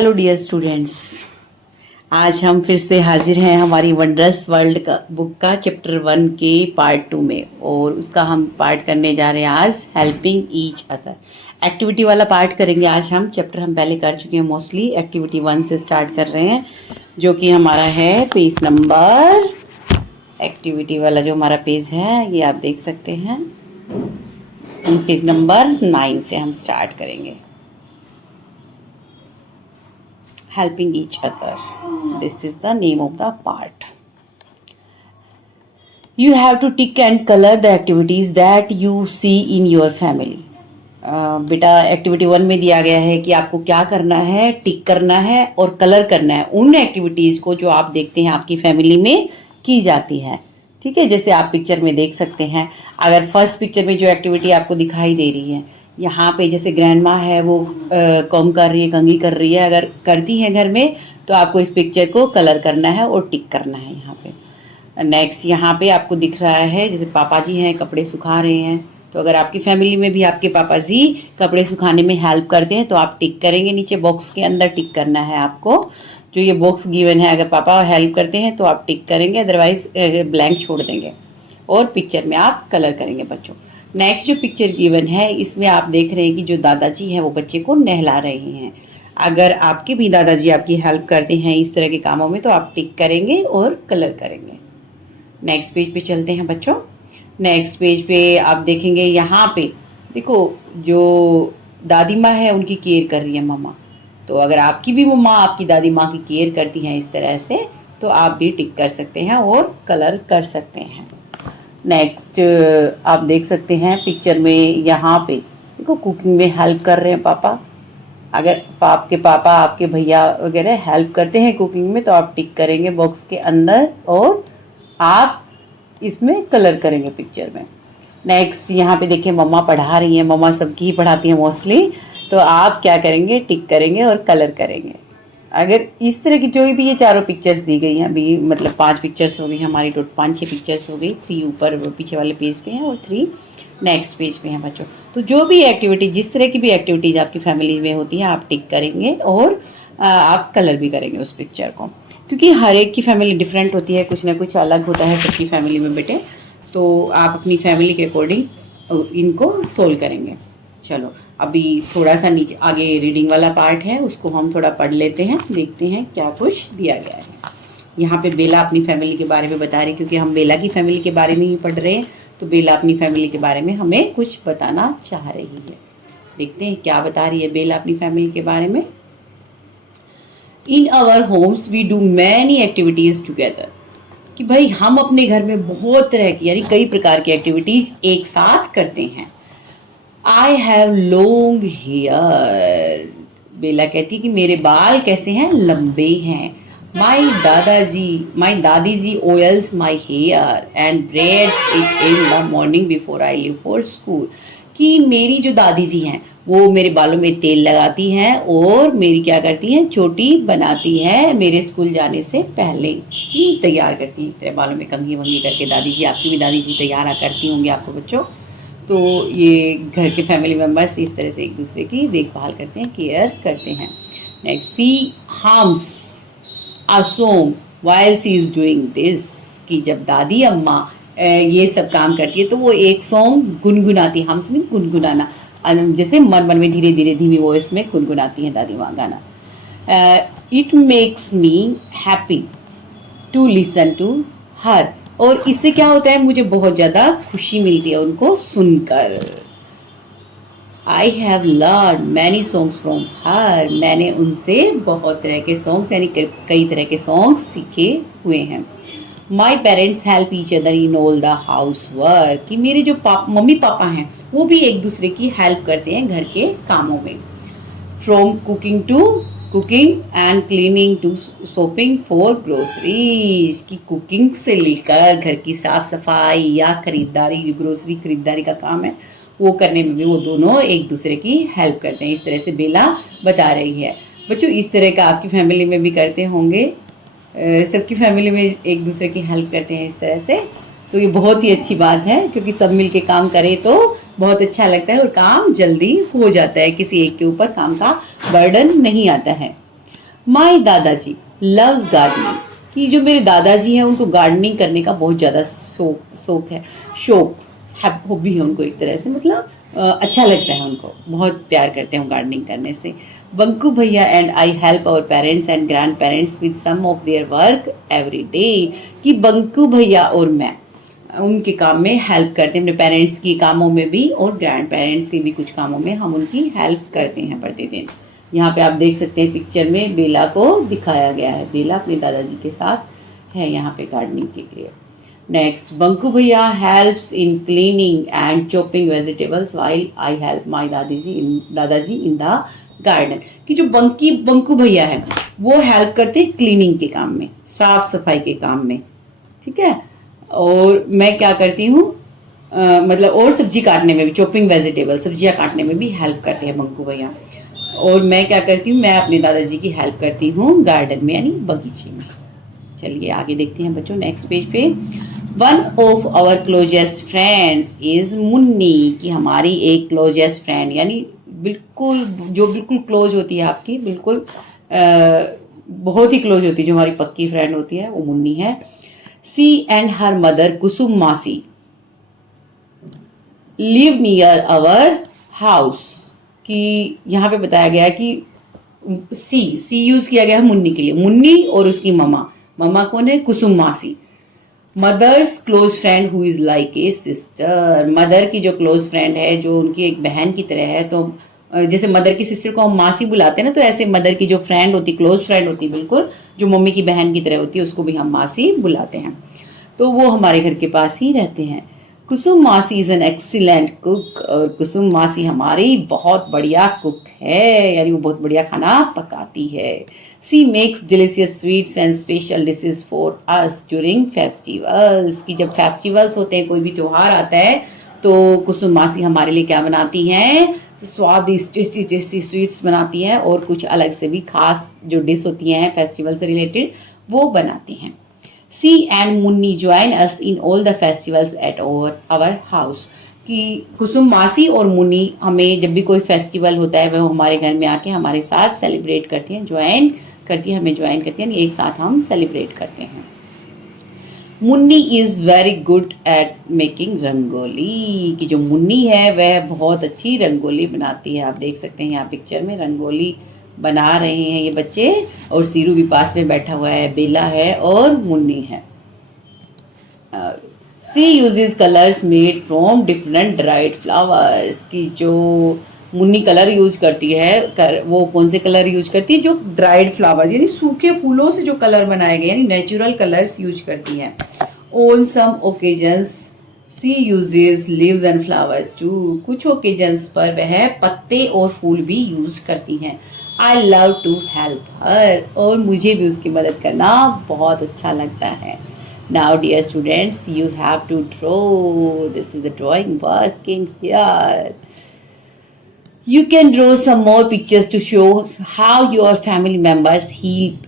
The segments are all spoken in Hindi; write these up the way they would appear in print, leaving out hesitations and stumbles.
हेलो डियर स्टूडेंट्स, आज हम फिर से हाजिर हैं हमारी वंडरस वर्ल्ड का बुक का चैप्टर 1 के पार्ट 2 में। और उसका हम पार्ट करने जा रहे हैं आज हेल्पिंग ईच अदर। एक्टिविटी वाला पार्ट करेंगे आज हम। चैप्टर हम पहले कर चुके हैं मोस्टली। एक्टिविटी 1 से स्टार्ट कर रहे हैं, जो कि हमारा है पेज नंबर, एक्टिविटी वाला जो हमारा पेज है ये आप देख सकते हैं। पेज नंबर 9 से हम स्टार्ट करेंगे। Helping each other. This is the name of the part. You have to tick and color the activities that you see in your family. बेटा एक्टिविटी 1 में दिया गया है कि आपको क्या करना है, टिक करना है और कलर करना है उन एक्टिविटीज़ को जो आप देखते हैं आपकी फैमिली में की जाती है। ठीक है, जैसे आप पिक्चर में देख सकते हैं। अगर फर्स्ट पिक्चर में जो एक्टिविटी आपको दिखाई दे रही है, यहाँ पे जैसे ग्रैंड माँ है वो कॉम कर रही है, कंघी कर रही है, अगर करती है घर में तो आपको इस पिक्चर को कलर करना है और टिक करना है यहाँ पे। नेक्स्ट यहाँ पे आपको दिख रहा है जैसे पापा जी हैं कपड़े सुखा रहे हैं, तो अगर आपकी फैमिली में भी आपके पापा जी कपड़े सुखाने में हेल्प करते हैं तो आप टिक करेंगे। नीचे बॉक्स के अंदर टिक करना है आपको, जो ये बॉक्स गिवन है। अगर पापा हेल्प करते हैं तो आप टिक करेंगे, अदरवाइज ब्लैंक छोड़ देंगे और पिक्चर में आप कलर करेंगे बच्चों। नेक्स्ट जो पिक्चर गिवन है इसमें आप देख रहे हैं कि जो दादाजी हैं वो बच्चे को नहला रहे हैं। अगर आपके भी दादाजी आपकी हेल्प करते हैं इस तरह के कामों में तो आप टिक करेंगे और कलर करेंगे। नेक्स्ट पेज पे चलते हैं बच्चों। नेक्स्ट पेज पे आप देखेंगे यहाँ पे देखो जो दादी माँ है उनकी केयर कर रही है मम्मा। तो अगर आपकी भी मम्मा आपकी दादी माँ की केयर करती हैं इस तरह से तो आप भी टिक कर सकते हैं और कलर कर सकते हैं। नेक्स्ट आप देख सकते हैं पिक्चर में यहाँ पे देखो कुकिंग में हेल्प कर रहे हैं पापा। अगर आपके पापा आपके भैया वगैरह हेल्प करते हैं कुकिंग में तो आप टिक करेंगे बॉक्स के अंदर और आप इसमें कलर करेंगे पिक्चर में। नेक्स्ट यहाँ पे देखिए मम्मा पढ़ा रही हैं, मम्मा सबकी ही पढ़ाती हैं मोस्टली, तो आप क्या करेंगे, टिक करेंगे और कलर करेंगे। अगर इस तरह की जो भी ये चारों पिक्चर्स दी गई हैं अभी, मतलब 5 पिक्चर्स हो गई हमारी, टोटल 5-6 पिक्चर्स हो गई। 3 ऊपर पीछे वाले पेज पे हैं और 3 नेक्स्ट पेज पे हैं बच्चों। तो जो भी एक्टिविटी, जिस तरह की भी एक्टिविटीज़ आपकी फैमिली में होती हैं आप टिक करेंगे और आप कलर भी करेंगे उस पिक्चर को, क्योंकि हर एक की फैमिली डिफरेंट होती है, कुछ ना कुछ अलग होता है सबकी फैमिली में बेटे। तो आप अपनी फैमिली के अकॉर्डिंग इनको सोल्व करेंगे। चलो अभी थोड़ा सा नीचे आगे रीडिंग वाला पार्ट है उसको हम थोड़ा पढ़ लेते हैं, देखते हैं क्या कुछ दिया गया है। यहाँ पे बेला अपनी फैमिली के बारे में बता रही, क्योंकि हम बेला की फैमिली के बारे में ही पढ़ रहे हैं तो बेला अपनी फैमिली के बारे में हमें कुछ बताना चाह रही है। देखते हैं क्या बता रही है बेला अपनी फैमिली के बारे में। In our homes we do many activities together, कि भाई हम अपने घर में बहुत तरह की यानी कई प्रकार की एक्टिविटीज़ एक साथ करते हैं। आई हैव लॉन्ग हेयर, बेला कहती है कि मेरे बाल कैसे हैं, लंबे हैं। माई दादी ji oils my hair and braids it in the morning before I leave for school, कि मेरी जो दादी जी हैं वो मेरे बालों में तेल लगाती हैं और मेरी क्या करती हैं, चोटी बनाती है मेरे स्कूल जाने से पहले ही तैयार करती हैं। तेरे बालों में कंघी वंघी करके दादी जी, आपकी भी दादी जी तैयार करती होंगी आपको बच्चों। तो ये घर के फैमिली मेम्बर्स इस तरह से एक दूसरे की देखभाल करते हैं, केयर करते हैं। Next, she hums a song while she is doing this, कि जब दादी अम्मा ये सब काम करती है तो वो एक सॉन्ग गुनगुनाती है। हम्स में गुनगुनाना, जैसे मन मन में धीरे धीरे धीमी वॉइस में गुनगुनाती हैं दादी माँ गाना। It makes me happy to listen to her, और इससे क्या होता है, मुझे बहुत ज़्यादा खुशी मिलती है उनको सुनकर। I have learn many songs from her, मैंने उनसे बहुत तरह के सॉन्ग्स यानी कई तरह के सॉन्ग्स सीखे हुए हैं। My parents help each other in all the house work, कि मेरे जो मम्मी पापा हैं वो भी एक दूसरे की हेल्प करते हैं घर के कामों में। From cooking and cleaning to shopping for groceries, की कुकिंग से लेकर घर की साफ सफाई या खरीदारी, ग्रोसरी खरीदारी का काम है वो करने में भी वो दोनों एक दूसरे की हेल्प करते हैं। इस तरह से बेला बता रही है बच्चों। इस तरह का आपकी फैमिली में भी करते होंगे, सबकी फैमिली में एक दूसरे की हेल्प करते हैं इस तरह से। तो ये बहुत ही अच्छी बात है, क्योंकि सब मिल के काम करें तो बहुत अच्छा लगता है और काम जल्दी हो जाता है, किसी एक के ऊपर काम का बर्डन नहीं आता है। माई दादाजी लव्स गार्डनिंग, कि जो मेरे दादाजी हैं उनको गार्डनिंग करने का बहुत ज़्यादा शौक है, हॉबी है उनको एक तरह से, मतलब अच्छा लगता है उनको, बहुत प्यार करते हैं गार्डनिंग करने से। बंकू भैया and I help our parents and grandparents with some of their work every day, कि बंकू भैया और मैं उनके काम में हेल्प करते हैं, अपने पेरेंट्स की कामों में भी और ग्रैंड पेरेंट्स के भी कुछ कामों में हम उनकी हेल्प करते हैं प्रतिदिन। यहाँ पे आप देख सकते हैं पिक्चर में बेला को दिखाया गया है, बेला अपने दादाजी के साथ है यहाँ पे गार्डनिंग के लिए। नेक्स्ट, बंकू भैया helps in cleaning and chopping vegetables while I help my दादाजी इन द गार्डन, कि जो बंकू भैया है वो हेल्प करते हैं क्लीनिंग के काम में, साफ सफाई के काम में, ठीक है। और मैं क्या करती हूँ, मतलब और सब्जी काटने में भी, चॉपिंग वेजिटेबल सब्जियां काटने में भी हेल्प करते हैं बंकू भैया। और मैं क्या करती हूँ, मैं अपने दादाजी की हेल्प करती हूँ गार्डन में यानी बगीचे में। चलिए आगे देखते हैं बच्चों, नेक्स्ट पेज पे। One of our closest friends is Munni, कि हमारी एक क्लोजेस्ट फ्रेंड यानी बिल्कुल क्लोज होती है आपकी, बिल्कुल बहुत ही क्लोज होती है, जो हमारी पक्की फ्रेंड होती है वो मुन्नी है। सी एंड हर मदर कुसुम मासी लिव नियर आवर हाउस, कि यहाँ पे बताया गया है कि सी यूज किया गया है मुन्नी के लिए, मुन्नी और उसकी ममा कौन है, कुसुम मासी। Mother's close friend who is like a sister, mother की जो क्लोज फ्रेंड है, जो उनकी एक बहन की तरह है, तो जैसे मदर की सिस्टर को हम मासी बुलाते हैं ना, तो ऐसे मदर की जो फ्रेंड होती, क्लोज फ्रेंड होती, बिल्कुल जो मम्मी की बहन की तरह होती है, उसको भी हम मासी बुलाते हैं। तो वो हमारे घर के पास ही रहते हैं। कुसुम मासी इज एन एक्सीलेंट कुक, और कुसुम मासी हमारी बहुत बढ़िया कुक है, यानी वो बहुत बढ़िया खाना पकाती है। She makes delicious sweets and special dishes for us during festivals, कि जब फेस्टिवल्स होते हैं, कोई भी त्यौहार आता है, तो कुसुम मासी हमारे लिए क्या बनाती हैं, स्वादिष्ट टेस्टी टेस्टी स्वीट्स बनाती हैं, और कुछ अलग से भी खास जो डिश होती हैं फेस्टिवल से रिलेटेड वो बनाती हैं। She and Munni join us in all the festivals at our house, कि कुसुम मासी और मुन्नी हमें जब भी कोई फेस्टिवल होता है वह हमारे घर में आके हमारे साथ सेलिब्रेट करती हैं, हमें ज्वाइन करती हैं, एक साथ हम सेलिब्रेट करते हैं। Munni is very good at making rangoli, कि जो मुन्नी है वह बहुत अच्छी रंगोली बनाती है। आप देख सकते हैं यहाँ पिक्चर में रंगोली बना रहे हैं ये बच्चे, और सीरू भी पास में बैठा हुआ है, बेला है और मुन्नी है। She uses colours made from different dried flowers, की जो मुन्नी कलर यूज करती है, वो कौन से कलर यूज करती है, जो ड्राइड फ्लावर्स यानी सूखे फूलों से जो कलर बनाए गए यानी नेचुरल कलर्स यूज करती हैं। On some occasions she uses leaves and flowers too, कुछ ओकेजन्स पर वह पत्ते और फूल भी यूज करती हैं। I love to help her, और मुझे भी उसकी मदद करना बहुत अच्छा लगता है। Now dear students, you have to draw. This is the drawing working here. You can draw some more pictures to show how your family members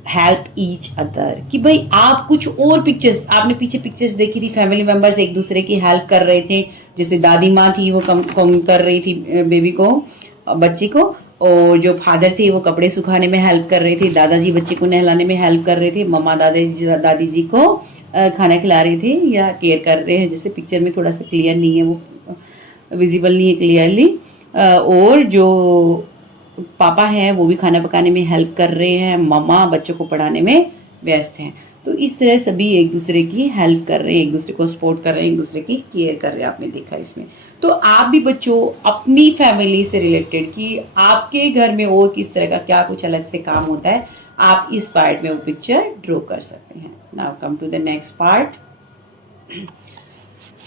help each other. कि भाई आप कुछ और पिक्चर्स, आपने पीछे पिक्चर्स देखी थी, फैमिली मेंबर्स एक दूसरे की हेल्प कर रहे थे, जैसे दादी माँ थी वो कम कर रही थी बेबी को, बच्ची को, और जो फादर थे वो कपड़े सुखाने में हेल्प कर रहे थे, दादाजी बच्चे को नहलाने में हेल्प कर रहे थे, मम्मा दादी जी को खाना खिला रहे थे या केयर कर रहे हैं, जैसे पिक्चर में थोड़ा सा क्लियर नहीं है, वो विजिबल नहीं है क्लियरली। और जो पापा हैं वो भी खाना पकाने में हेल्प कर रहे हैं, मम्मा बच्चों को पढ़ाने में व्यस्त हैं। तो इस तरह सभी एक दूसरे की हेल्प कर रहे हैं, एक दूसरे को सपोर्ट कर रहे हैं, एक दूसरे की केयर कर रहे हैं, आपने देखा इसमें। तो आप भी बच्चों अपनी फैमिली से रिलेटेड कि आपके घर में और किस तरह का क्या कुछ अलग से काम होता है, आप इस पार्ट में वो पिक्चर ड्रॉ कर सकते हैं। Now come to the next part.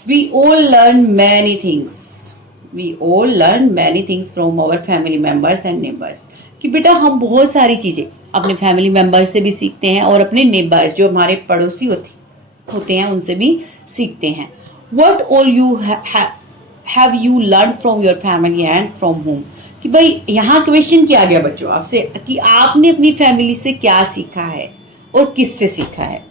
We all learn many things from our family members and neighbours, कि बेटा हम बहुत सारी चीज़ें अपने फैमिली मेंबर्स से भी सीखते हैं और अपने नेबर्स जो हमारे पड़ोसी होते हैं उनसे भी सीखते हैं। What all you have you learned from your family and from whom, कि भाई यहाँ क्वेश्चन किया गया बच्चों आपसे कि आपने अपनी फैमिली से क्या सीखा है और किससे सीखा है।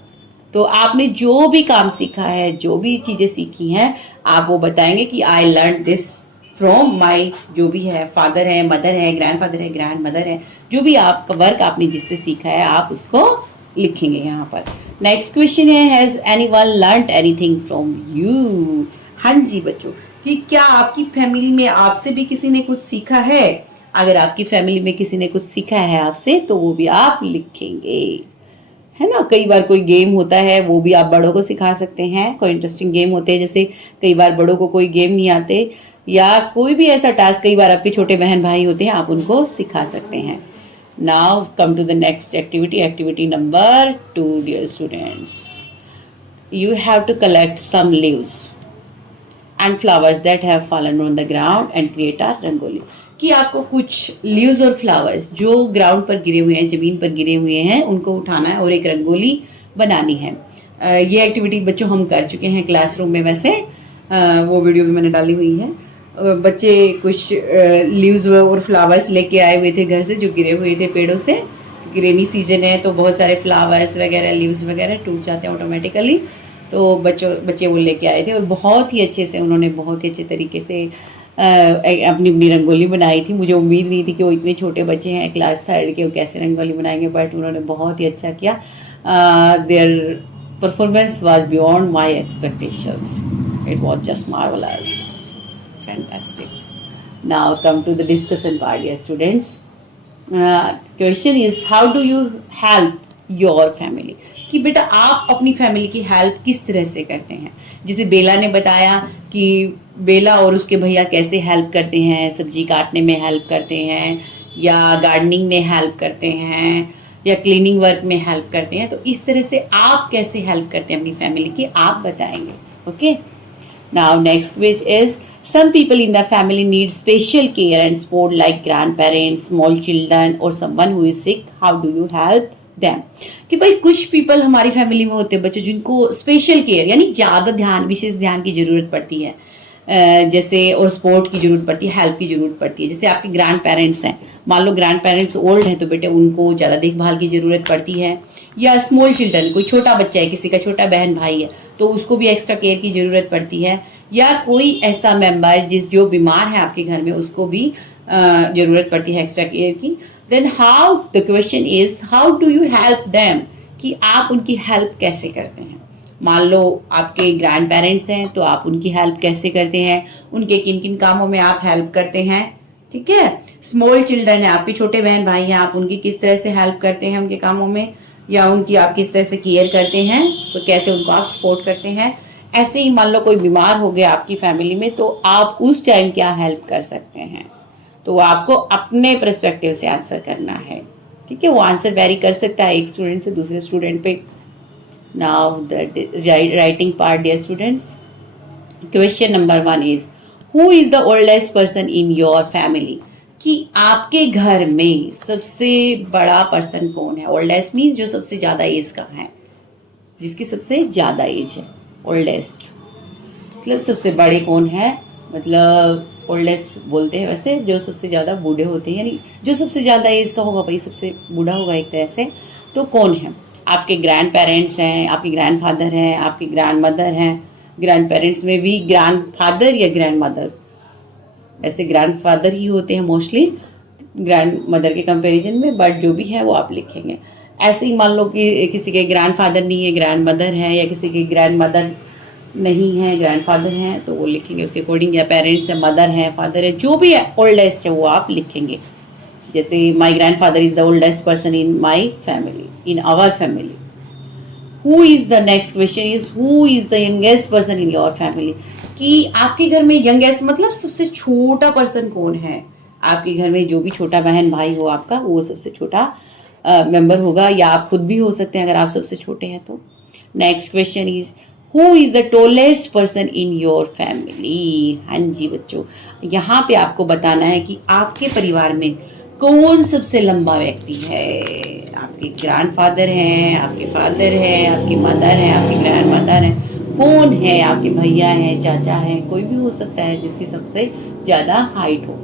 तो आपने जो भी काम सीखा है, जो भी चीज़ें सीखी हैं, आप वो बताएंगे कि I learn this from my, जो भी है, फादर है, मदर है, ग्रैंड फादर है, ग्रैंड मदर है, जो भी आपका वर्क आपने जिससे सीखा है आप उसको लिखेंगे यहाँ पर। नेक्स्ट क्वेश्चन है, has anyone learned anything from you? हाँ जी बच्चों, कि क्या आपकी फैमिली में आपसे भी किसी ने कुछ सीखा है? अगर आपकी फैमिली में किसी ने कुछ सीखा है आपसे तो वो भी आप लिखेंगे, है ना। कई बार कोई गेम होता है वो भी आप बड़ों को सिखा सकते हैं, कोई इंटरेस्टिंग गेम होते हैं, जैसे कई बार बड़ों को कोई गेम नहीं आते या कोई भी ऐसा टास्क, कई बार आपके छोटे बहन भाई होते हैं, आप उनको सिखा सकते हैं। Now come to the next activity, activity number 2 dear students. You have to collect some leaves and flowers that have fallen on the ground and create a rangoli। कि आपको कुछ लीव्स और फ्लावर्स जो ग्राउंड पर गिरे हुए हैं, जमीन पर गिरे हुए हैं, उनको उठाना है और एक रंगोली बनानी है। ये एक्टिविटी बच्चों हम कर चुके हैं क्लासरूम में, वैसे वो वीडियो भी मैंने डाली हुई है। बच्चे कुछ लीव्स और फ्लावर्स लेके आए हुए थे घर से जो गिरे हुए थे पेड़ों से, क्योंकि रेनी सीजन है तो बहुत सारे फ्लावर्स वगैरह, लीव्स वगैरह टूट जाते हैं ऑटोमेटिकली। तो बच्चे वो लेके आए थे और बहुत ही अच्छे से उन्होंने, बहुत ही अच्छे तरीके से अपनी अपनी रंगोली बनाई थी। मुझे उम्मीद नहीं थी कि वो इतने छोटे बच्चे हैं क्लास 3 के, वो कैसे रंगोली बनाएंगे, बट उन्होंने बहुत ही अच्छा किया। Their performance was beyond my expectations, it was just marvellous, fantastic. Now come to the discussion part dear students. Question is, how do you help your family? कि बेटा आप अपनी फैमिली की हेल्प किस तरह से करते हैं? जैसे बेला ने बताया कि बेला और उसके भैया कैसे हेल्प करते हैं, सब्जी काटने में हेल्प करते हैं, या गार्डनिंग में हेल्प करते हैं, या क्लीनिंग वर्क में हेल्प करते हैं। तो इस तरह से आप कैसे हेल्प करते हैं अपनी फैमिली की, आप बताएंगे। Okay, now next question is, some people in the family need special care and support like grandparents, small children or someone who is sick, how do you help them? कि भाई कुछ पीपल हमारी फैमिली में होते हैं बच्चों जिनको स्पेशल केयर यानी ज़्यादा ध्यान, विशेष ध्यान की ज़रूरत पड़ती है, जैसे, और सपोर्ट की ज़रूरत पड़ती है, हेल्प की ज़रूरत पड़ती है। जैसे आपके ग्रैंड पेरेंट्स हैं, मान लो ग्रैंड पेरेंट्स ओल्ड हैं तो बेटे उनको ज़्यादा देखभाल की ज़रूरत पड़ती है। या स्मॉल चिल्ड्रन, कोई छोटा बच्चा है, किसी का छोटा बहन भाई है तो उसको भी एक्स्ट्रा केयर की ज़रूरत पड़ती है। या कोई ऐसा मेंबर जो बीमार है आपके घर में, उसको भी ज़रूरत पड़ती है एक्स्ट्रा केयर की। Then how, the question is how do you help them? कि आप उनकी हेल्प कैसे करते हैं। मान लो आपके ग्रैंड पेरेंट्स हैं तो आप उनकी हेल्प कैसे करते हैं, उनके किन किन कामों में आप हेल्प करते हैं, ठीक है। स्मॉल चिल्ड्रन है, आपके छोटे बहन भाई हैं, आप उनकी किस तरह से हेल्प करते हैं उनके कामों में, या उनकी आप किस तरह से केयर करते हैं, तो कैसे उनको आप सपोर्ट करते हैं। ऐसे ही मान लो कोई बीमार हो गया आपकी फैमिली में तो आप उस टाइम क्या हेल्प कर सकते हैं, तो आपको अपने पर्सपेक्टिव से आंसर करना है, ठीक है। वो आंसर वेरी कर सकता है एक स्टूडेंट से दूसरे स्टूडेंट पे। Now the writing part dear students. Question number 1 is, who is the oldest person in your family? कि आपके घर में सबसे बड़ा पर्सन कौन है? ओल्डेस्ट मीन्स जो सबसे ज़्यादा एज का है, जिसकी सबसे ज़्यादा एज है। ओल्डेस्ट मतलब सबसे बड़े कौन है, मतलब ओल्डेस्ट बोलते हैं वैसे जो सबसे ज़्यादा बूढ़े होते हैं, यानी जो सबसे ज़्यादा एज का होगा भाई सबसे बूढ़ा होगा एक तरह से। तो कौन है? आपके ग्रैंड पेरेंट्स हैं, आपके ग्रैंड फादर हैं, आपके ग्रैंड मदर हैं। ग्रैंड पेरेंट्स में भी ग्रैंड फादर या ग्रैंड मदर, ऐसे ग्रैंड फादर ही होते हैं मोस्टली ग्रैंड मदर के कंपैरिजन में, बट जो भी है वो आप लिखेंगे। ऐसे ही मान लो कि किसी के ग्रैंड फादर नहीं है, ग्रैंड मदर है, या किसी के ग्रैंड मदर नहीं है, ग्रैंड फादर हैं, तो वो लिखेंगे उसके अकॉर्डिंग। या पेरेंट्स है, मदर है, फादर है, जो भी है ओल्डेस्ट है वो आप लिखेंगे। जैसे my grandfather is the oldest person in my family, in our family. Who is the next question is, who is the youngest person in your family? कि आपके घर में यंगेस्ट मतलब सबसे छोटा पर्सन कौन है? आपके घर में जो भी छोटा बहन भाई हो आपका, वो सबसे छोटा मेंबर होगा, या आप खुद भी हो सकते हैं अगर आप सबसे छोटे हैं तो। Next question is, who is the tallest person in your family? हाँ जी बच्चों, यहाँ पे आपको बताना है कि आपके परिवार में कौन सबसे लंबा व्यक्ति है। आपके ग्रैंड फादर हैं, आपके फादर हैं, आपकी मदर हैं, आपकी ग्रैंड मदर हैं, कौन है? आपके भैया हैं, चाचा हैं, कोई भी हो सकता है जिसकी सबसे ज़्यादा हाइट हो।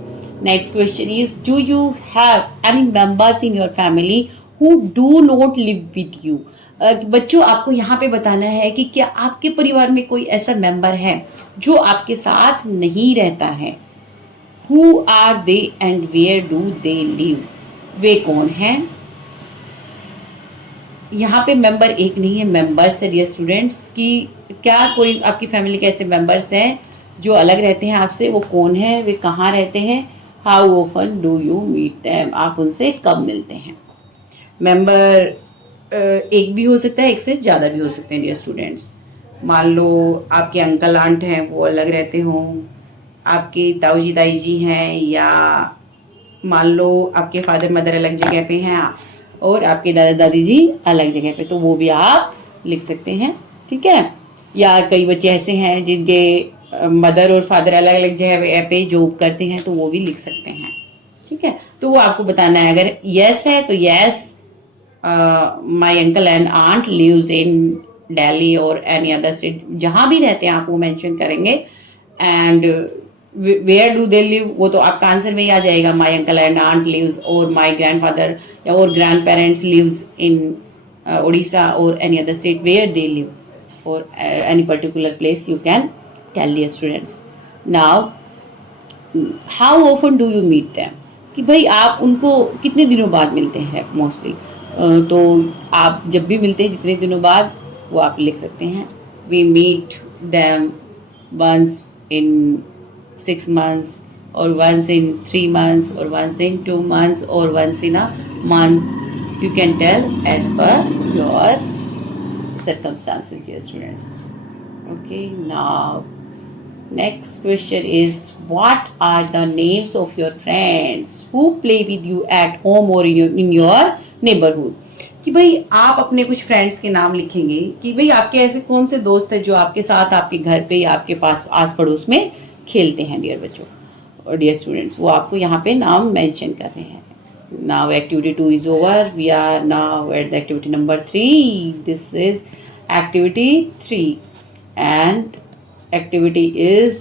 Next question is, do you have any members in your family who do not live with you? बच्चों आपको यहाँ पे बताना है कि क्या आपके परिवार में कोई ऐसा मेंबर है जो आपके साथ नहीं रहता है, who are they and where do they live, वे कौन हैं। यहाँ पे मेंबर एक नहीं है, मेंबर्स है डियर स्टूडेंट्स। कि क्या कोई आपकी फैमिली के ऐसे मेंबर्स हैं जो अलग रहते हैं आपसे, वो कौन है, वे कहाँ रहते हैं। How often do you meet them, आप उनसे कब मिलते हैं। मेंबर एक भी हो सकता है, एक से ज़्यादा भी हो सकते हैं डियर स्टूडेंट्स। मान लो आपके अंकल आंट हैं, वो अलग रहते हों, आपके ताऊ जी ताई जी हैं, या मान लो आपके फादर मदर अलग जगह पे हैं और आपके दादा दादी जी अलग जगह पे, तो वो भी आप लिख सकते हैं, ठीक है। या कई बच्चे ऐसे हैं जिनके मदर और फादर अलग अलग जगह पे जॉब करते हैं, तो वो भी लिख सकते हैं, ठीक है। तो वो आपको बताना है, अगर यस है तो yes, my uncle and aunt lives in Delhi और एनी अदर स्टेट, जहाँ भी रहते हैं आप वो मेंशन करेंगे। And where do they live, वो तो आपका आंसर में ही आ जाएगा, my uncle and aunt lives, और माई ग्रैंडफादर या और grand parents lives in Orissa और any other state where they live, और any particular place you can tell dear students. Now how often do you meet them, कि भाई आप उनको कितने दिनों बाद मिलते हैं मोस्टली। तो आप जब भी मिलते हैं जितने दिनों बाद, वो आप लिख सकते हैं। We meet them once in 6 months, or once in 3 months, or once in 2 months, or once in a month. You can tell as per your circumstances, dear students. Okay, now next question is, what are the names of your friends who play with you at home or in your neighborhood। कि भाई आप अपने कुछ फ्रेंड्स के नाम लिखेंगे कि भाई आपके ऐसे कौन से दोस्त हैं जो आपके साथ आपके घर पे या आपके पास आस पड़ोस में खेलते हैं डियर बच्चों और डियर स्टूडेंट्स, वो आपको यहाँ पे नाम मेंशन कर रहे हैं। Now activity 2 is over, we are now at the activity number 3। This is activity 3 and activity is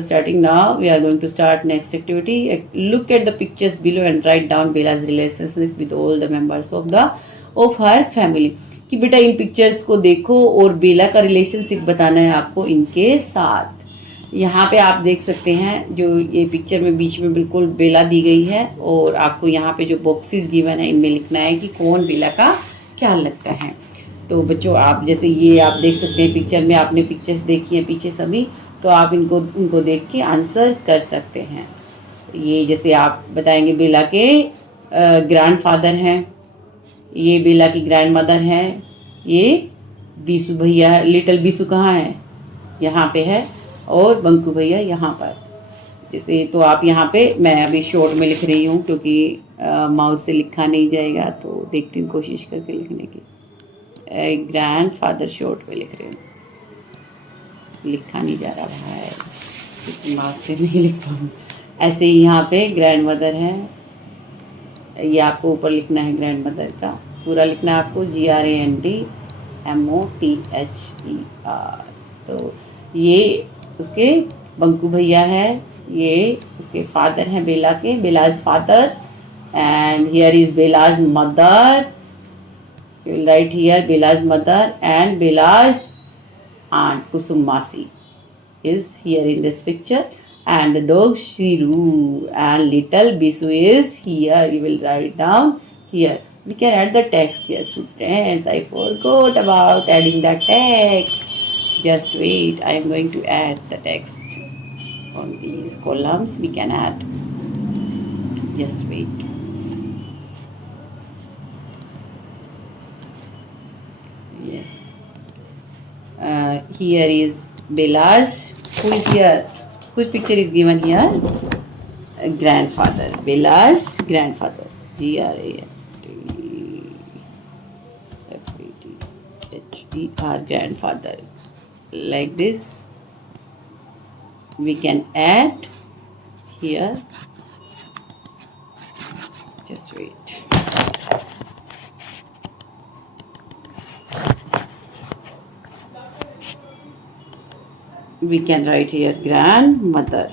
starting now. We are going to start next activity. Look at the pictures below and write down Bela's relationship with all the members of her family। कि बेटा इन पिक्चर्स को देखो और बेला का रिलेशनशिप बताना है आपको इनके साथ। यहाँ पे आप देख सकते हैं जो ये पिक्चर में बीच में बिल्कुल बेला दी गई है, और आपको यहाँ पे जो बॉक्सेस गिवन है इनमें लिखना है कि कौन बेला का ख्याल रखता है। तो बच्चों आप जैसे ये आप देख सकते हैं पिक्चर में, आपने पिक्चर्स देखी हैं पीछे सभी, तो आप उनको देख के आंसर कर सकते हैं। ये जैसे आप बताएंगे बेला के ग्रैंडफादर हैं, ये बेला की ग्रैंड मदर हैं, ये बीसू भैया, लिटिल बीसू कहाँ है, यहाँ पे है, और बंकू भैया यहाँ पर। जैसे तो आप यहाँ पे, मैं अभी शॉर्ट में लिख रही हूँ क्योंकि माउस से लिखा नहीं जाएगा, तो देखती हूँ कोशिश करके लिखने की। ग्रैंडफादर शॉर्ट में लिख रही हूँ, लिखा नहीं जा रहा है क्योंकि माउस से नहीं लिख पाऊँ। ऐसे ही यहाँ पे ग्रैंड मदर है, ये आपको ऊपर लिखना है ग्रैंड मदर का पूरा लिखना है आपको, GRANDMOTHER। तो ये उसके बंकू भैया है, ये उसके फादर हैं बेला के, BelAZ father, and here is BelAZ mother. You will write here Bela's mother, and Bela's aunt Kusum Masi is here in this picture, and the dog Shiru and little Bisu is here. You will write down here. We can add the text here, students. I forgot about adding the text. Just wait. I am going to add the text on these columns. We can add. Just wait. Yes. Here is Bela's. Who is here? Which picture is given here? Grandfather. Bela's grandfather. GRANDFATHER, grandfather. Like this. We can add here. Just wait. We can write here grandmother.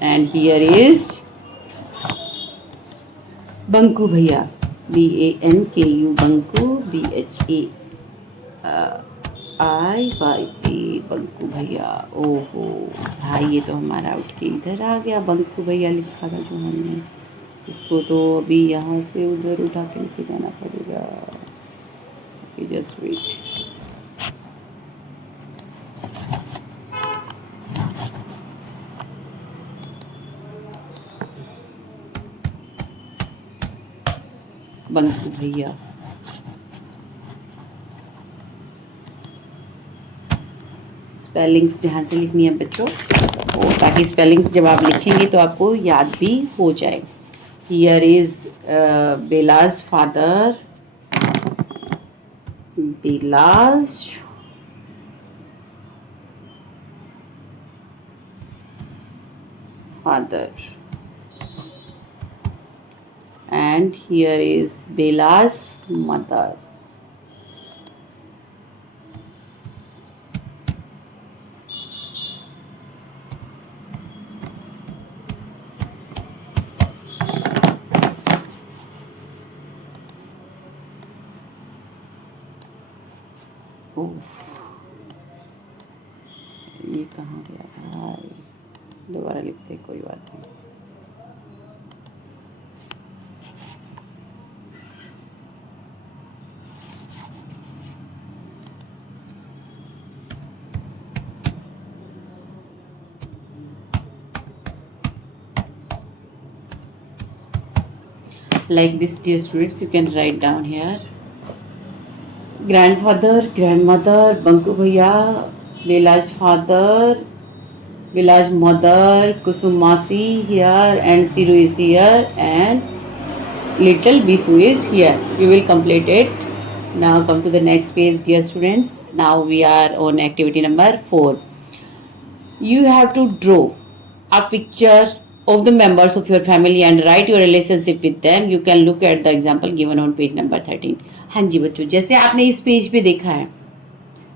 And here is Banku Bhaiya, BANKU, Banku, BHA, IYP Banku भैया। ओहो भाई, ये तो हमारा उठ के इधर आ गया। बंकू भैया लिखा था जो हमने, इसको तो अभी यहाँ से उधर उठा के लेके जाना पड़ेगा। Just wait. बंकू भैया, स्पेलिंग्स ध्यान से लिखनी है बच्चों, और ताकि स्पेलिंग्स जब आप लिखेंगे तो आपको याद भी हो जाए। Here is BelAZ father, BelAZ father, and here is Bela's mother. ये कहाँ गया भाई, दोबारा लिखते, कोई बात नहीं। Like this, dear students, you can write down here. Grandfather, grandmother, Banku Bhaiya, Bela's father, Bela's mother, Kusumasi here, and Siru is here, and little Bisu is here. You will complete it. Now come to the next page, dear students. Now we are on activity number 4. You have to draw a picture of the members of your family and write your relationship with them. You can look at the example given on page number 13. हाँ जी बच्चों, जैसे आपने इस पेज पे देखा है,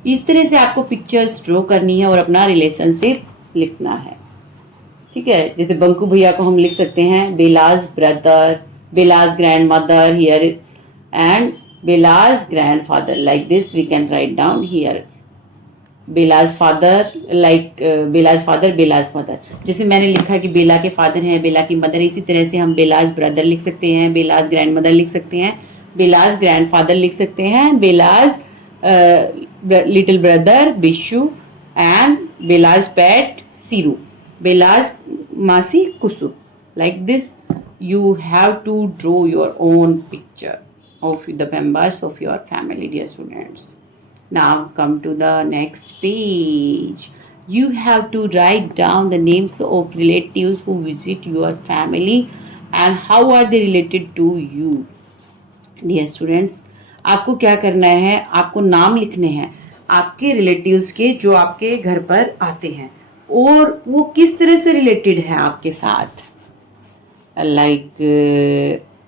इस तरह से आपको पिक्चर्स ड्रॉ करनी है और अपना रिलेशनशिप लिखना है। ठीक है, जैसे बंकू भैया को हम लिख सकते हैं Bela's brother, Bela's grandmother here, and Bela's grandfather. Like this we can write down here Bela's father, like Bela's father, Bela's mother. जैसे मैंने लिखा कि बेला के फादर हैं, बेला की मदर, इसी तरह से हम बेलाज ब्रदर लिख सकते हैं, बेलाज ग्रैंड मदर लिख सकते हैं, बेलाज ग्रैंड फादर लिख सकते हैं, बेलाज लिटिल ब्रदर बिशु, एंड बेलाज पेट सीरू, बेलाज मासी Kusu. Like this you have to draw your own picture of the members of your family, dear students. Now come to the next page. You have to write down the names of relatives who visit your family and how are they related to you. Dear students, आपको क्या करना है, आपको नाम लिखने हैं आपके रिलेटिव्स के जो आपके घर पर आते हैं और वो किस तरह से रिलेटेड है आपके साथ। Like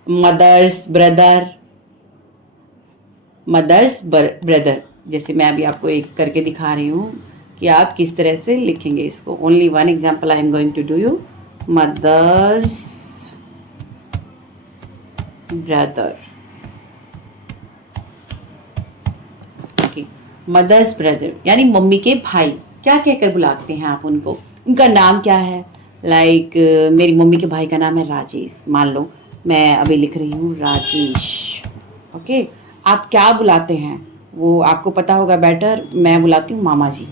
mother's brother, mother's brother. जैसे मैं अभी आपको एक करके दिखा रही हूँ कि आप किस तरह से लिखेंगे इसको। Only one example I am going to do you. Mother's brother, okay, mother's brother यानी मम्मी के भाई। क्या कहकर बुलाते हैं आप उनको, उनका नाम क्या है। लाइक मेरी मम्मी के भाई का नाम है राजेश, मान लो मैं अभी लिख रही हूँ राजेश। ओके, आप क्या बुलाते हैं वो आपको पता होगा बेटर। मैं बुलाती हूँ मामा जी,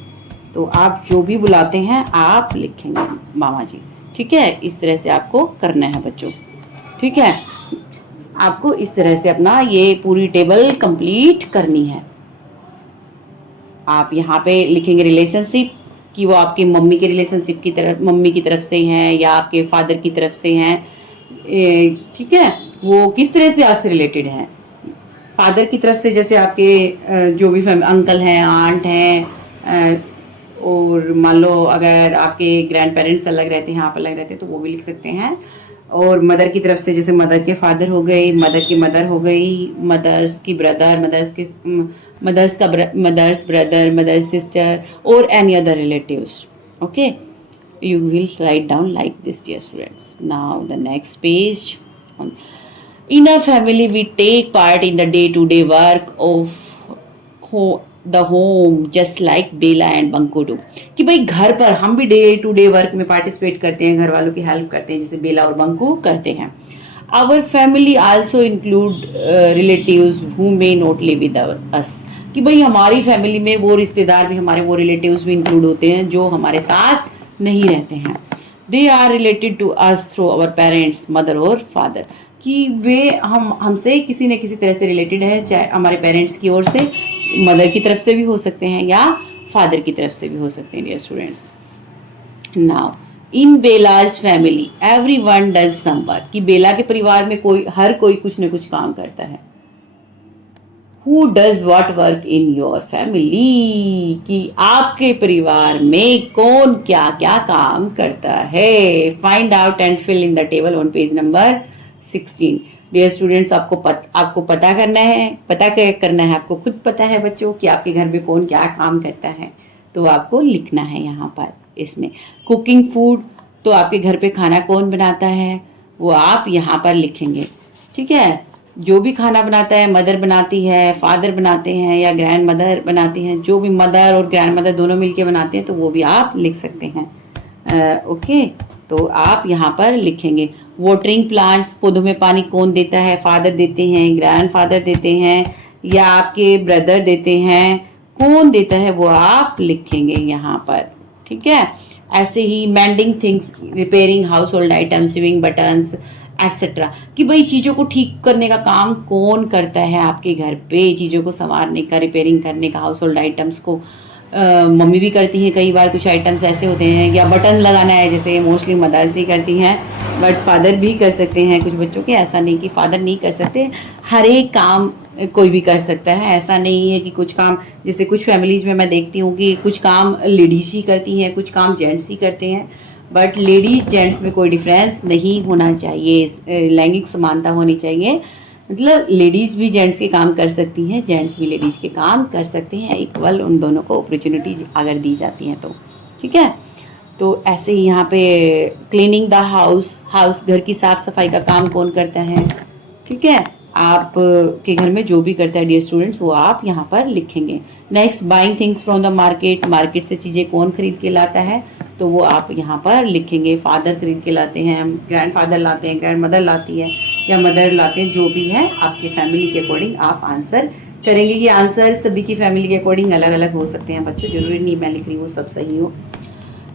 तो आप जो भी बुलाते हैं आप लिखेंगे मामा जी। ठीक है, इस तरह से आपको करना है बच्चों। ठीक है, आपको इस तरह से अपना ये पूरी टेबल कंप्लीट करनी है। आप यहाँ पे लिखेंगे रिलेशनशिप कि वो आपकी मम्मी के रिलेशनशिप की तरफ, मम्मी की तरफ से हैं या आपके फादर की तरफ से हैं। ठीक है, वो किस तरह से आपसे रिलेटेड हैं। फादर की तरफ से जैसे आपके जो भी अंकल हैं, आंट हैं, और मान लो अगर आपके ग्रैंड पेरेंट्स अलग रहते हैं, आप अलग रहते हैं, तो वो भी लिख सकते हैं। और मदर की तरफ से जैसे मदर के फादर हो गए, मदर की मदर हो गई, मदर्स की brother, mother's brother, mother's sister, और any other relatives. Okay, you will write down like this, dear students. Now the next page. In a family we take part in the day to day work of the home just like Bela and Banko do. कि भाई घर पर हम भी डे टू डे वर्क में पार्टिसिपेट करते हैं, घर वालों की हेल्प करते हैं जैसे बेला और बंको करते हैं। Our family also include relatives who may not live with us. कि भाई हमारी फैमिली में वो रिश्तेदार भी, हमारे वो रिलेटिव्स भी इंक्लूड होते हैं जो हमारे साथ नहीं रहते हैं। They are related to us through our parents, mother और फादर। कि वे हमसे किसी न किसी तरह से रिलेटेड है, चाहे हमारे पेरेंट्स की ओर से, मदर की तरफ से भी हो सकते हैं या फादर की तरफ से भी हो सकते हैं dear students. Now in Bela's family everyone does some work. कि बेला के परिवार में हर कोई कुछ न कुछ काम करता है। Who does what work in your family? कि आपके परिवार में कौन क्या क्या काम करता है। Find out and fill in the table on page number 16. Dear students, आपको पता करना है, आपको खुद पता है बच्चों कि आपके घर में कौन क्या काम करता है, तो आपको लिखना है यहाँ पर। इसमें कुकिंग फूड, तो आपके घर पे खाना कौन बनाता है वो आप यहाँ पर लिखेंगे। ठीक है, जो भी खाना बनाता है, मदर बनाती है, फादर बनाते हैं या ग्रैंड मदर बनाती हैं, जो भी मदर और ग्रैंड मदर दोनों मिलके बनाते हैं तो वो भी आप लिख सकते हैं। ओके, तो आप यहाँ पर लिखेंगे। वाटरिंग प्लांट्स, पौधों में पानी कौन देता है, फादर देते हैं, ग्रैंड फादर देते हैं या आपके ब्रदर देते हैं, कौन देता है वो आप लिखेंगे यहाँ पर। ठीक है, ऐसे ही mending things, repairing household item, sewing buttons etcetera. कि भाई चीज़ों को ठीक करने का काम कौन करता है आपके घर पे, चीज़ों को संवारने का, रिपेयरिंग करने का, हाउस होल्ड आइटम्स को मम्मी भी करती हैं कई बार, कुछ आइटम्स ऐसे होते हैं, या बटन लगाना है जैसे मोस्टली मदर्स ही करती हैं, बट फादर भी कर सकते हैं कुछ बच्चों के। ऐसा नहीं कि फादर नहीं कर सकते, हर एक काम कोई भी कर सकता है। ऐसा नहीं है कि कुछ काम, जैसे कुछ फैमिलीज में मैं देखती हूँ कि कुछ काम लेडीज ही करती हैं, कुछ काम जेंट्स ही करते हैं, बट लेडीज जेंट्स में कोई डिफरेंस नहीं होना चाहिए, लैंगिक समानता होनी चाहिए। मतलब लेडीज भी जेंट्स के काम कर सकती हैं, जेंट्स भी लेडीज के काम कर सकते हैं, इक्वल उन दोनों को अपॉर्चुनिटीज अगर दी जाती हैं तो। ठीक है, तो ऐसे ही यहाँ पे क्लीनिंग द हाउस, घर की साफ सफाई का काम कौन करता है। ठीक है, आप के घर में जो भी करता है डियर स्टूडेंट्स वो आप यहाँ पर लिखेंगे। Next, buying things from the market से चीज़ें कौन खरीद के लाता है, तो वो आप यहाँ पर लिखेंगे। फादर खरीद के लाते हैं, ग्रैंड फादर लाते हैं, ग्रैंड मदर लाती है या मदर लाते हैं, जो भी है आपके फैमिली के अकॉर्डिंग आप आंसर करेंगे। ये आंसर सभी की फैमिली के अकॉर्डिंग अलग अलग हो सकते हैं बच्चों, जरूरी नहीं मैं लिख रही हूँ सब सही हो।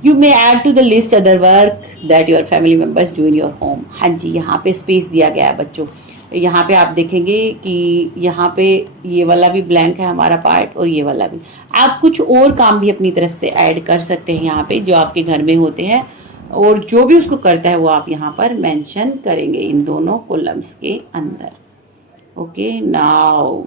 You may add to the list other work that your family members do in your home. हाँ जी, यहाँ पे स्पेस दिया गया है बच्चों। यहाँ पे आप देखेंगे कि यहाँ पे ये वाला भी ब्लैंक है हमारा पार्ट, और ये वाला भी। आप कुछ और काम भी अपनी तरफ से ऐड कर सकते हैं यहाँ पे, जो आपके घर में होते हैं, और जो भी उसको करता है वो आप यहाँ पर मेंशन करेंगे इन दोनों कॉलम्स के अंदर। Okay, now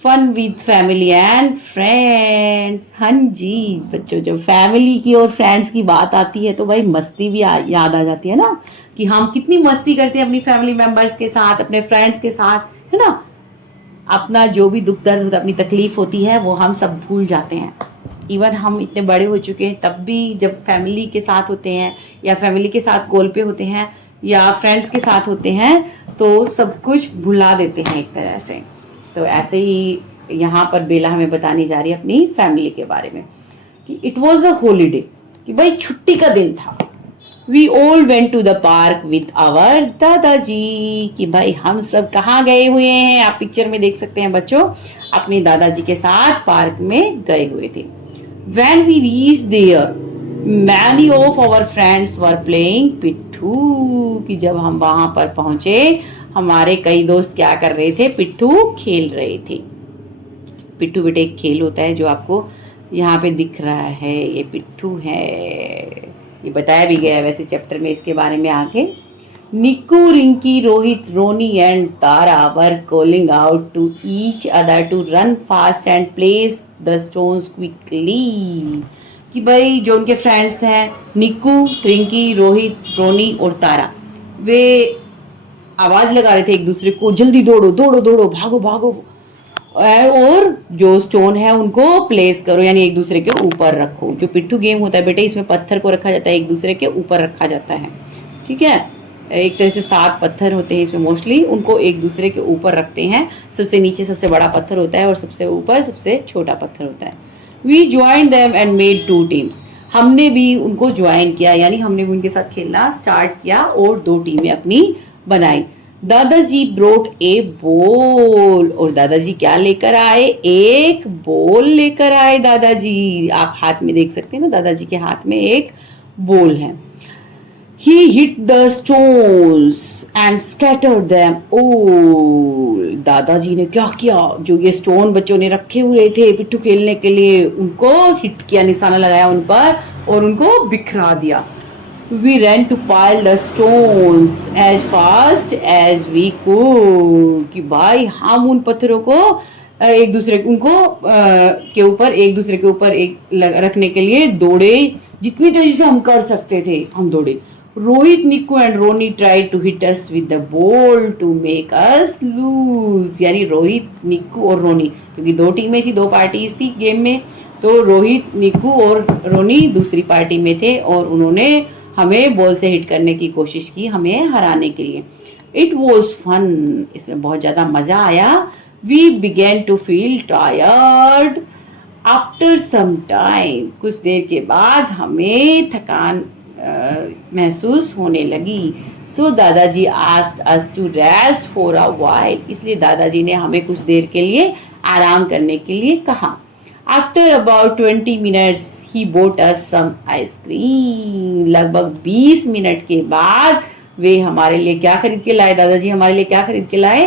fun with family and friends. हाँ जी बच्चों, जब फैमिली की और फ्रेंड्स की बात आती है तो भाई मस्ती भी याद आ जाती है ना, कि हम कितनी मस्ती करते हैं अपनी फैमिली मेंबर्स के साथ, अपने फ्रेंड्स के साथ, है ना। अपना जो भी दुख दर्द होता है, अपनी तकलीफ होती है, वो हम सब भूल जाते हैं। इवन हम इतने बड़े हो चुके हैं तब भी जब फैमिली के साथ होते हैं या फैमिली के साथ कॉल पे होते हैं या फ्रेंड्स के साथ होते हैं तो सब कुछ भुला देते हैं एक तरह से। तो ऐसे ही यहाँ पर बेला हमें बताने जा रही है अपनी फैमिली के बारे में कि इट वॉज अ हॉलीडे, कि भाई छुट्टी का दिन था। We all went to the park with our दादाजी। कि भाई हम सब कहाँ गए हुए हैं, आप पिक्चर में देख सकते हैं बच्चों, अपने दादाजी के साथ पार्क में गए हुए थे। When we reached there, many of our friends were playing पिट्ठू। कि जब हम वहां पर पहुंचे हमारे कई दोस्त क्या कर रहे थे, पिट्ठू खेल रहे थे। पिट्ठू बेटे एक खेल होता है जो आपको यहाँ पे दिख रहा है, ये पिट्ठू है, ये बताया भी गया है वैसे चैप्टर में इसके बारे में आगे। Nikku, Rinki, Rohit, Roni and Tara were calling out to each other to run fast and place the stones quickly. कि भाई जो उनके फ्रेंड्स हैं निक्कू, रिंकी, रोहित, रोनी और तारा, वे आवाज लगा रहे थे एक दूसरे को, जल्दी दौड़ो दौड़ो दौड़ो, भागो भागो, और जो स्टोन है उनको प्लेस करो, यानी एक दूसरे के ऊपर रखो। जो पिट्ठू गेम होता है बेटे, इसमें पत्थर को रखा जाता है, एक दूसरे के ऊपर रखा जाता है। ठीक है, एक तरह से 7 पत्थर होते हैं इसमें मोस्टली, उनको एक दूसरे के ऊपर रखते हैं। सबसे नीचे सबसे बड़ा पत्थर होता है और सबसे ऊपर सबसे छोटा पत्थर होता है। We join them and made 2 teams. हमने भी उनको ज्वाइन किया, यानी हमने भी उनके साथ खेलना स्टार्ट किया और 2 टीमें अपनी बनाई। दादाजी ब्रोट ए बोल, और दादाजी क्या लेकर आए? एक बोल लेकर आए दादाजी। आप हाथ में देख सकते हैं ना, दादाजी के हाथ में एक बोल है। He hit the stones and scattered them. Oh, दादाजी ने क्या किया? जो ये स्टोन बच्चों ने रखे हुए थे पिट्ठू खेलने के लिए, उनको हिट किया, निशाना लगाया उन पर और उनको बिखरा दिया। We ran to pile the stones as fast as we could. कि भाई हम उन पत्थरों को एक दूसरे उनको के ऊपर एक दूसरे के ऊपर एक रखने के लिए दौड़े, जितनी तेजी से हम कर सकते थे हम दौड़े। Rohit, Nikku and Roni tried to hit us with the ball to make us lose. यानी रोहित, निक्कू और रोनी, क्योंकि 2 टीमें थी, 2 पार्टीज थी गेम में, तो रोहित, निक्कू और रोनी दूसरी पार्टी में थे और उन्होंने हमें बॉल से हिट करने की कोशिश की, हमें हराने के लिए। इट वॉज फन, इसमें बहुत ज़्यादा मज़ा आया। We begin to feel tired after some time. कुछ देर के बाद हमें थकान महसूस होने लगी। सो दादाजी asked us to rest for a while. इसलिए दादाजी ने हमें कुछ देर के लिए आराम करने के लिए कहा। After about 20 minutes he bought us some ice cream. लगभग 20 मिनट के बाद वे हमारे लिए क्या खरीद के लाए? दादाजी हमारे लिए क्या खरीद के लाए?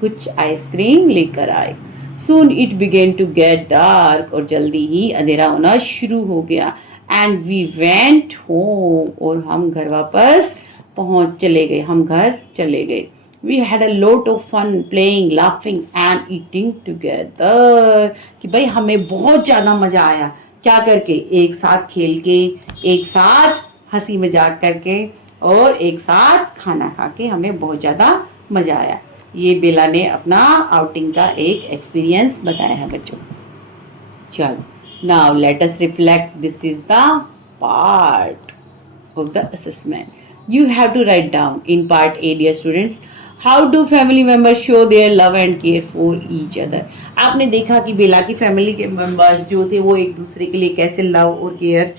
कुछ आइसक्रीम लेकर आए। Soon it began to get dark, और जल्दी ही अंधेरा होना शुरू हो गया। And we went home, और हम घर वापस चले गए, हम घर चले गए। We had a lot of fun playing, laughing and eating together। कि भाई हमें बहुत ज़्यादा मज़ा आया, क्या करके? एक साथ खेल के, एक साथ हंसी मजाक करके और एक साथ खाना खा के हमें बहुत ज़्यादा मज़ा आया। ये बेला ने अपना आउटिंग का एक एक्सपीरियंस बताया है बच्चों। चलो, now let us reflect. This is the part of the assessment. You have to write down in part A, dear students, how do family members show their love and care for each other। आपने देखा कि बेला की फैमिली के मेंबर्स जो थे वो एक दूसरे के लिए कैसे लव और केयर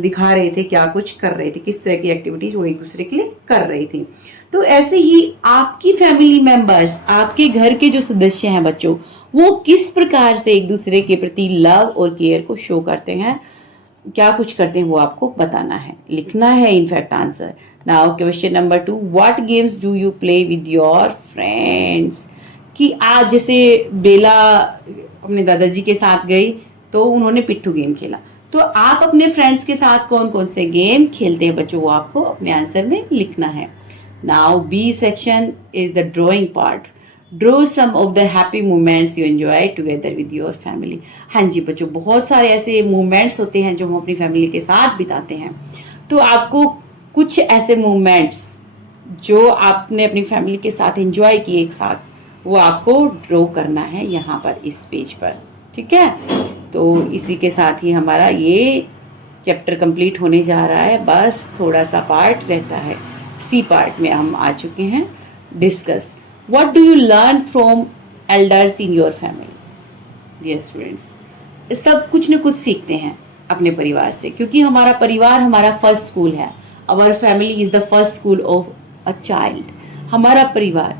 दिखा रहे थे, क्या कुछ कर रहे थे, किस तरह की एक्टिविटीज वो एक दूसरे के लिए कर रही थी। तो ऐसे ही आपकी फैमिली मेंबर्स, आपके घर के जो सदस्य हैं बच्चों, वो किस प्रकार से एक दूसरे के प्रति लव और केयर को शो करते हैं, क्या कुछ करते हैं, वो आपको बताना है, लिखना है in fact answer. Now question number 2, what games do you play with your friends. कि आज जैसे बेला अपने दादाजी के साथ गई तो उन्होंने पिट्ठू गेम खेला, तो आप अपने फ्रेंड्स के साथ कौन कौन से गेम खेलते हैं बच्चों, वो आपको अपने आंसर में लिखना है। Now B section is the drawing part. Draw some of the happy moments you enjoy together with your family. हाँ जी बच्चों, बहुत सारे ऐसे मोमेंट्स होते हैं जो हम अपनी फैमिली के साथ बिताते हैं, तो आपको कुछ ऐसे मोमेंट्स जो आपने अपनी फैमिली के साथ एंजॉय किए एक साथ, वो आपको ड्रॉ करना है यहाँ पर इस पेज पर, ठीक है। तो इसी के साथ ही हमारा ये चैप्टर कंप्लीट होने जा रहा है, बस थोड़ा सा पार्ट रहता है। सी पार्ट में हम आ चुके हैं। Discuss what do you learn from elders in your family. Dear students, सब कुछ न कुछ सीखते हैं अपने परिवार से, क्योंकि हमारा परिवार हमारा फर्स्ट स्कूल है। Our family is the first school of a child. हमारा परिवार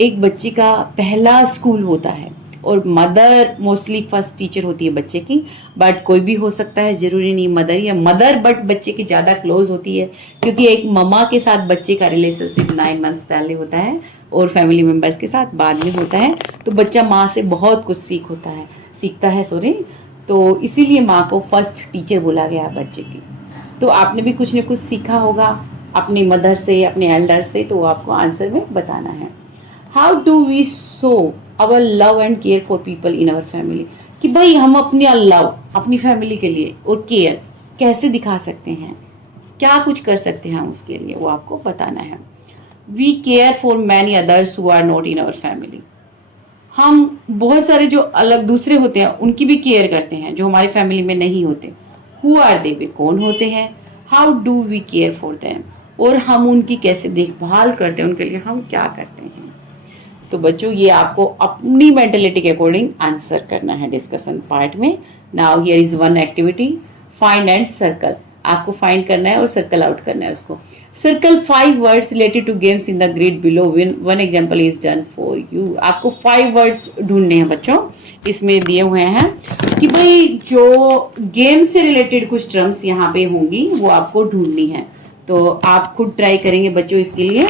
एक बच्चे का पहला स्कूल होता है, और मदर मोस्टली फर्स्ट टीचर होती है बच्चे की, बट कोई भी हो सकता है, जरूरी नहीं मदर या मदर, बट बच्चे की ज़्यादा क्लोज होती है, क्योंकि एक ममा के साथ बच्चे का रिलेशनशिप 9 मंथ्स पहले होता है और फैमिली मेम्बर्स के साथ बाद में होता है। तो बच्चा माँ से बहुत कुछ सीखता है। तो इसीलिए माँ को फर्स्ट टीचर बोला गया बच्चे की। तो आपने भी कुछ न कुछ सीखा होगा अपनी मदर से, अपने एल्डर से, तो आपको आंसर में बताना है। How do we show our love and care for people in our family. कि भाई हम अपनी लव अपनी फैमिली के लिए और केयर कैसे दिखा सकते हैं, क्या कुछ कर सकते हैं हम उसके लिए, वो आपको बताना है। We care for many others who are not in our family. हम बहुत सारे जो अलग दूसरे होते हैं उनकी भी केयर करते हैं जो हमारी फैमिली में नहीं होते। हु आर दे, वे कौन होते हैं। How do we care for them, और हम उनकी कैसे देखभाल करते हैं, उनके लिए हम क्या करते हैं। तो बच्चों ये आपको अपनी मेंटेलिटी के अकॉर्डिंग आंसर करना है डिस्कशन पार्ट में। Now here is one activity, find and circle. आपको फाइंड करना है और सर्कल आउट करना है उसको। Circle 5 words related to games in the grid below, one example is done for you. आपको 5 वर्ड्स ढूंढने हैं बच्चों, इसमें दिए हुए हैं कि भाई जो गेम से रिलेटेड कुछ टर्म्स यहाँ पे होंगी वो आपको ढूंढनी है। तो आप खुद ट्राई करेंगे बच्चों इसके लिए,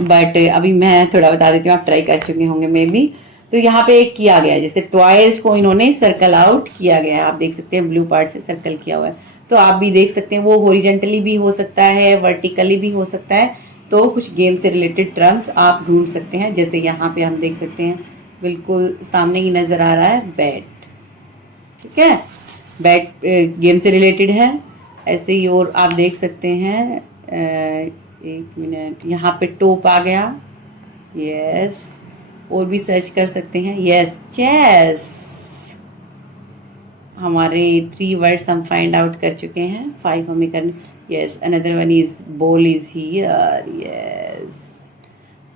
बट अभी मैं थोड़ा बता देती हूँ, आप ट्राई कर चुके होंगे मे बी। तो यहाँ पे एक किया गया है, जैसे टॉयज को इन्होंने सर्कल आउट किया गया है, आप देख सकते हैं ब्लू पार्ट से सर्कल किया हुआ है। तो आप भी देख सकते हैं वो हॉरिजॉन्टली भी हो सकता है, वर्टिकली भी हो सकता है। तो कुछ गेम से रिलेटेड टर्म्स आप ढूंढ सकते हैं, जैसे यहाँ पे हम देख सकते हैं बिल्कुल सामने ही नजर आ रहा है बैट, ठीक है, बैट गेम से रिलेटेड है। ऐसे ही और आप देख सकते हैं, एक मिनट, यहाँ पे टोप आ गया, यस, और भी सर्च कर सकते हैं, यस चेस। हमारे 3 वर्ड्स हम फाइंड आउट कर चुके हैं, 5 हमें करने, yes, another one is ball is here, yes,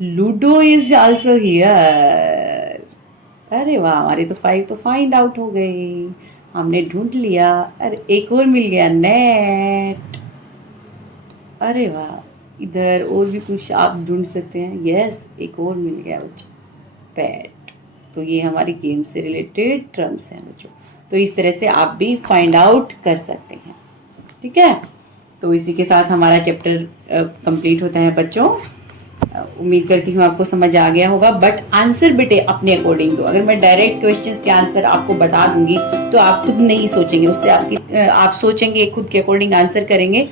ludo is also here. अरे वाह, हमारे तो 5 तो फाइंड आउट हो गए, हमने ढूंढ लिया। अरे एक और मिल गया, नेट। अरे वाह, इधर और भी कुछ आप ढूंढ सकते हैं, यस, एक और मिल गया बच्चों, पैट। तो ये हमारी गेम से रिलेटेड टर्म्स हैं बच्चों। तो इस तरह से आप भी फाइंड आउट कर सकते हैं, ठीक है। तो इसी के साथ हमारा चैप्टर कंप्लीट होता है बच्चों। उम्मीद करती हूँ आपको समझ आ गया होगा, बट आंसर बेटे अपने अकॉर्डिंग दो। अगर मैं डायरेक्ट क्वेश्चंस के आंसर आपको बता दूंगी तो आप खुद नहीं सोचेंगे, उससे आपकी आप सोचेंगे खुद के अकॉर्डिंग आंसर करेंगे